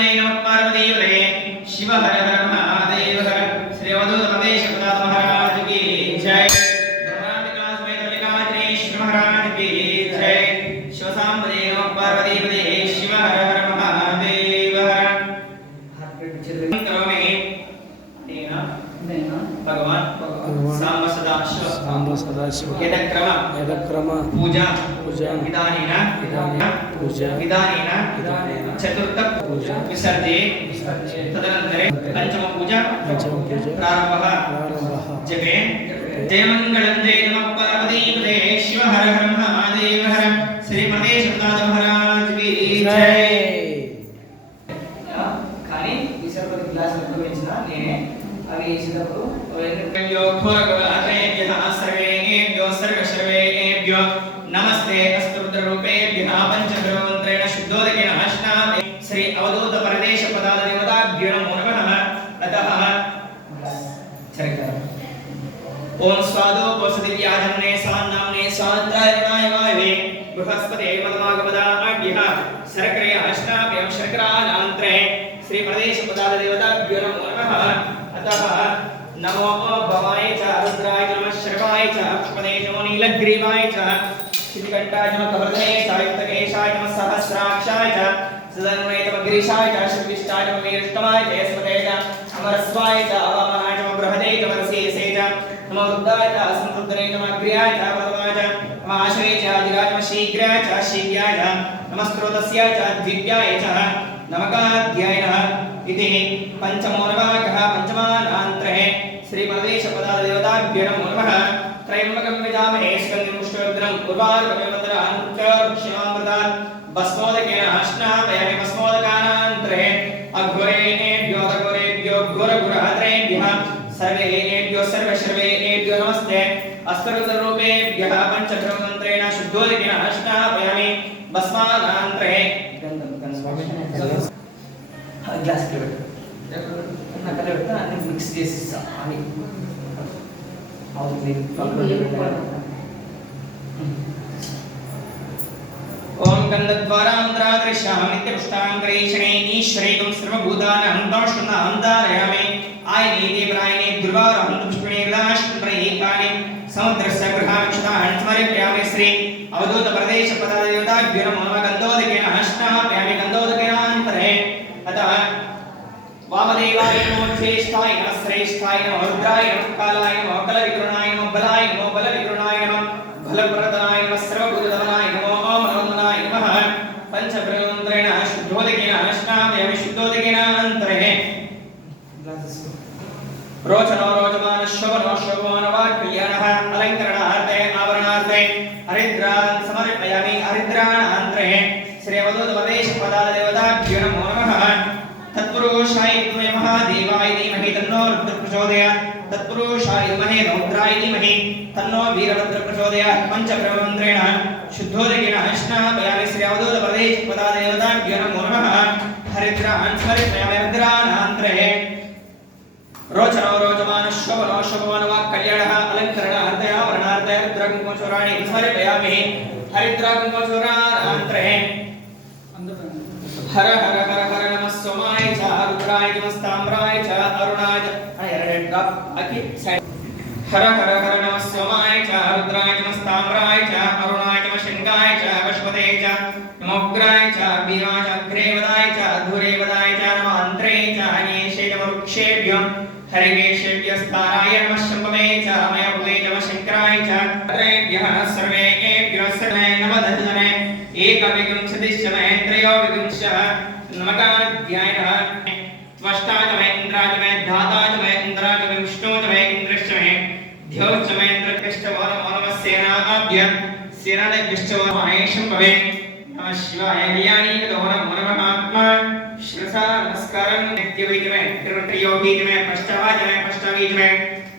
महादेव नमः पार्वतीपतये शिव हर हर महादेव हर श्री अवधूत प्रदेश प्रदात महाराज की जय ब्रह्मांबिका समेत मल्लिकार्जुनेश्वर महाराज की जय शिव सांबदेव नमः पार्वतीपतये शिव हर हर महादेव हर करोमि भगवान सांब सदाशिव यदक्रम पूजा विधानेन चतुर्थ पूजा विसर्जे तदनन्तरे पंचम पूजा प्रारंभः जपे जयमंगलं जय नमः पार्वतीपतये शिव हर हर महादेव हर श्री महेश प्रदात महाराज की जय కానీ విసర్పతి క్లాస్ నిర్వహించిన నేనే అవి చేసినప్పుడు यो घोरगवात्रेभ्यः सर्वेभ्यो सर्वशर्वेभ्यो नमस्ते अस्तु रुद्ररूपेभ्यः पंचग्रहमन्त्रेण शुद्धोदकेन स्नाने श्री अवधूत परदेश पदादेवताभ्यो नमो नमः अतः ओम स्वादो पोषदिव्याजन्ने सान्नाम्ने सान्द्रायणाय वायवे बृहस्पते मदमागमदाभ्यः शर्करे स्नाभ्यं शर्करानान्तरे श्री परदेश पदादेवताभ्यो नमो नमः अतः नमो भवाय च रुद्राय नमः शर्वाय च पुष्पदे नमो नीलग्रीवाय च श्रीकण्ठाय नमः कवर्धने च युक्तकेशाय नमः सहस्राक्षाय च सदन्वये नमः गिरीशाय च श्रीविष्टाय नमः वीरष्टवाय च स्मते च अमरस्वाय च अवामनाय नमः बृहदे च वरसेसे च नमो रुद्राय च संरुद्रे नमः अग्र्याय च वरवाय च नमः आश्रये च अधिराय नमः शीघ्राय च शीघ्राय च नमः स्रोतस्याय च दिव्याय च नमकाध्यायः इति पंचमो नमः पंचमानान्तरे श्री परदेश पदादेवताभ्यो नमो नमः त्रयम्बकं यजामहे सुगन्धिं पुष्पवर्धनं उर्वारुकमिव वन्द्रान्त्यर्क्ष्यामृतात् भस्मोदकेन स्नापयामि भस्मोदकानान्तरे अघोरेभ्यो घोरगुरहत्रेभ्यः सर्वेभ्यो सर्वशर्वेभ्यो नमस्ते अस्तरुद्ररूपेभ्यः पञ्चग्रहमन्त्रेण शुद्धोदकेन स्नापयामि भस्मानान्तरे ग्लास ना कलर का मिक्स చేసిస్తా అని ओम गन्धद्वारान्तरादृश्यां नित्यपुष्टान्तरेक्षणे ईश्वरेकं सर्वभूतानां दर्शनां धारयामि आयने प्रायणे दुर्वारं पुष्पिणे विलासप्रैकानि समुद्रस्य गृहाक्षतान् स्मर्पयामि श्री अवधूत प्रदेश पदादेवताभ्यो नमो नमः गन्धोदकेन स्नापयामि गन्धोदकेनान्तरे अतः वामदेवाय नमो ज्येष्ठाय नमः श्रेष्ठाय नमः रुद्राय नमः कालाय नमः कलविकरुणाय नमः बलाय नमः बलविकरुणाय नमः बलप्रदाय नमः सर्वभूतधनाय नमो ओम नमोनाय नमः पंचब्रह्ममन्त्रेण शुद्धोदकेन स्नापयामि शुद्धोदकेनान्तरे रोचनो रोचमान शोभनो शोभमानवाक्कल्याणः अलङ्करणार्थे आवरणार्थे हरिद्रान् समर्पयामि हरिद्राणान्तरे श्री अवधूत प्रदेश पदादेवताभ्यो नमो नमः तत्पुरुषाय विद्महे महादेवाय धीमहि तन्नो रुद्रः प्रचोदयात् तत्पुरुषाय विद्महे रौद्राय धीमहि तन्नो वीरभद्रः प्रचोदयात् पंचब्रह्ममन्त्रेण शुद्धोदकेन स्नापयामि श्री अवधूत प्रदेश पदादेवताभ्यो नमो नमः हरिद्रान् समर्पयामि हरिद्राणान्तरे रोचनो रोचमान शोभनो शोभमानवाक्कल्याणः अलङ्करणार्थे आवरणार्थे रुद्रकुङ्कुमचूर्णानि समर्पयामि हरिद्रकुङ्कुमचूर्णानान्तरे हर हर हर हर नमः सोमाय च रुद्राय नमस्ताम्राय च अरुणाय च हर हर हर नमः सोमाय च रुद्राय नमस्ताम्राय च अरुणाय च शङ्काय च वशपते च नमोग्राय च वीराय च अग्रेवदाय च धूरेवदाय च नमः अन्त्रे च अनेशे च वृक्षेभ्यो हरिकेशेभ्यस्ताराय नमः शम्भवे च मयपुवे च शङ्कराय च अत्रेभ्यः सर्वेभ्यो सर्वे नवदशजने एकविंशतिश्चमे त्रयोविंशः नमकाध्यायः त्वष्टा च मे इन्द्रा च मे धाता च मे इन्द्रा च मे विष्णु च मे इन्द्रश्च मे ध्यो च मे इन्द्रश्च वनमसेनाभ्य सेनादेभ्यश्च महेशं भवे नमः शिवाय कल्याणीकतो नमो नमः आत्मा शिरसा नमस्कारं नित्यवैतमे त्रियोगीतमे पश्चावाचमे पश्चावीतमे